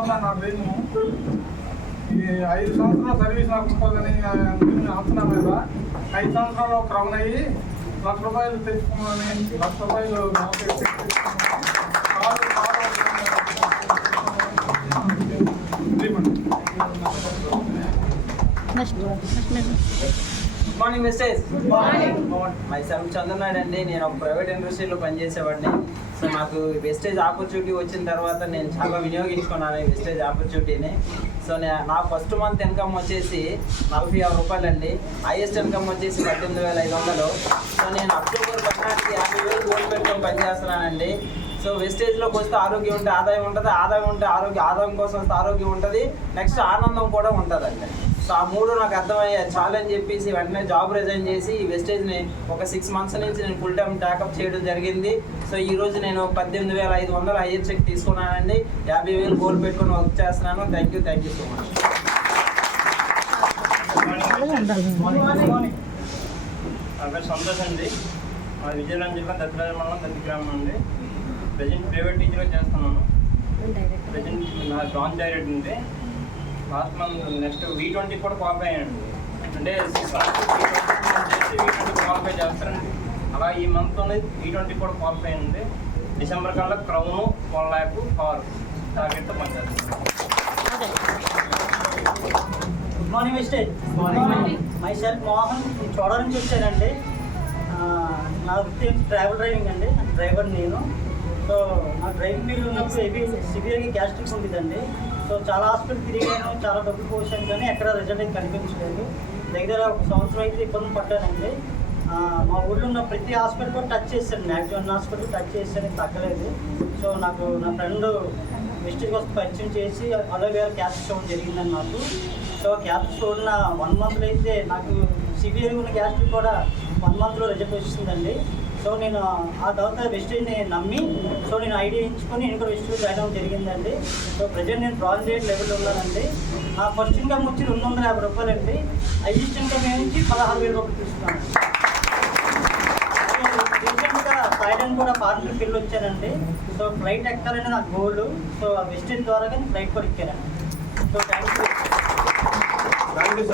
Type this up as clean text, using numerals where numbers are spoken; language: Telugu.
తర్వాత నా డ్రీమ్ ఈ 5 సంవత్సరాల సర్వీస్ నాకు ఉంటుందని అంచనా మీద 5 సంవత్సరాల్లో క్రౌన్ అయ్యి ₹1,00,000 తెచ్చుకున్నాను. ₹1,00,000 good morning misters. My self Chandra Naidu అండి. నేను ఒక ప్రైవేట్ ఇండస్ట్రీలో పనిచేసేవాడిని. సో నాకు వెస్టేజ్ ఆపర్చునిటీ వచ్చిన తర్వాత నేను చాలా వినియోగించుకున్నాను ఈ వెస్టేజ్ ఆపర్చునిటీని. సో నా ఫస్ట్ మంత్ ఇన్కమ్ వచ్చేసి ₹46 అండి. హైయెస్ట్ ఇన్కమ్ వచ్చేసి 18,500. సో నేను అక్టోబర్ 14కి 50,000 గోల్డ్ పెట్టుకొని పనిచేస్తున్నానండి. సో వెస్టేజ్లోకి వస్తే ఆరోగ్యం ఉంటే ఆదాయం ఉంటుంది, ఆదాయం ఉంటే ఆదాయం కోసం వస్తే ఆరోగ్యం ఉంటుంది, నెక్స్ట్ ఆనందం కూడా ఉంటుందండి. సో ఆ 3 నాకు అర్థమయ్యాయి. చాలా అని చెప్పేసి వెంటనే జాబ్ రిజైన్ చేసి ఈ వెస్టేజ్ని ఒక 6 మంత్స్ నుంచి నేను ఫుల్ టైం ట్యాకప్ చేయడం జరిగింది. సో ఈరోజు నేను 18,500 హైయర్ చెక్ తీసుకున్నానండి. 50,000 గోల్ పెట్టుకొని వర్క్ చేస్తున్నాను. Thank you so much. Santosh అండి. మా విజయనగరం జిల్లా దత్తిరాజ మండలం దత్తి గ్రామం అండి. ప్రజెంట్ ప్రైవేట్ టీచర్గా చేస్తున్నాను. ప్రజెంట్ నా బ్రాంచ్ డైరెక్టర్ ఉంది. లాస్ట్ మంత్ నెక్స్ట్ V20 కూడా క్వాలిఫై అయ్యండి. అంటే 6 మంత్స్ చేసి V20 క్వాలిఫై చేస్తారండి. అలా ఈ మంత్లోనే V20 కూడా క్వాలిఫై అయ్యింది. డిసెంబర్ కల్లా క్రౌను 1 lakh కార్ టార్గెట్తో పనిచేస్తాను. Good morning mister. Myself Mohan. Choda నుంచి వచ్చానండి. నా వృత్తి ట్రావెల్ డ్రైవింగ్ అండి. డ్రైవర్ నేను. సో నా డ్రైవింగ్ ఫీల్డ్ ఉన్నప్పుడు సివియర్గా గ్యాస్ట్రిక్ ఉంటుందండి. సో చాలా హాస్పిటల్ తిరిగాను, చాలా డబ్బులు పోసాను, కానీ ఎక్కడ రిజల్ట్ అయితే కనిపించలేదు. దగ్గర 1 సంవత్సరం అయితే ఇబ్బంది పడ్డానండి. మా ఊళ్ళో ఉన్న ప్రతి హాస్పిటల్ కూడా టచ్ చేశాను, మ్యాక్సిమం హాస్పిటల్ టచ్ చేశాను, తగ్గలేదు. సో నాకు నా ఫ్రెండ్ మిస్టేక్ కోసం పరిచయం చేసి అలోవేరా క్యాప్స్ ఇవ్వడం జరిగిందని నాకు. సో క్యాప్స్ చూడిన 1 మంత్లో అయితే నాకు సివియర్గా ఉన్న గ్యాస్ట్రిక్ కూడా 1 మంత్లో రిజల్ట్ వచ్చిందండి. సో నేను ఆ తర్వాత వెస్టేజ్ని నమ్మి సో నేను ఐడియా ఇచ్చుకొని నేను కూడా వెస్టేజ్ జాయిన్ అవ్వడం జరిగిందండి. సో ప్రజెంట్ నేను బ్రాంజ్ లెవెల్లో ఉన్నానండి. నా ఫస్ట్ ఇన్కమ్ వచ్చి ₹250 అండి. హైయెస్ట్ ఇన్కమ్ నుంచి ₹16,000 తీసుకున్నాను. రీసెంట్గా థాయిలాండ్ కూడా పార్ట్నర్కి వెళ్ళి వచ్చానండి. సో ఫ్లైట్ ఎక్కాలని నాకు గోల్. సో వెస్టేజ్ ద్వారా కానీ ఫ్లైట్ కూడా ఎక్కానండి. So thank you.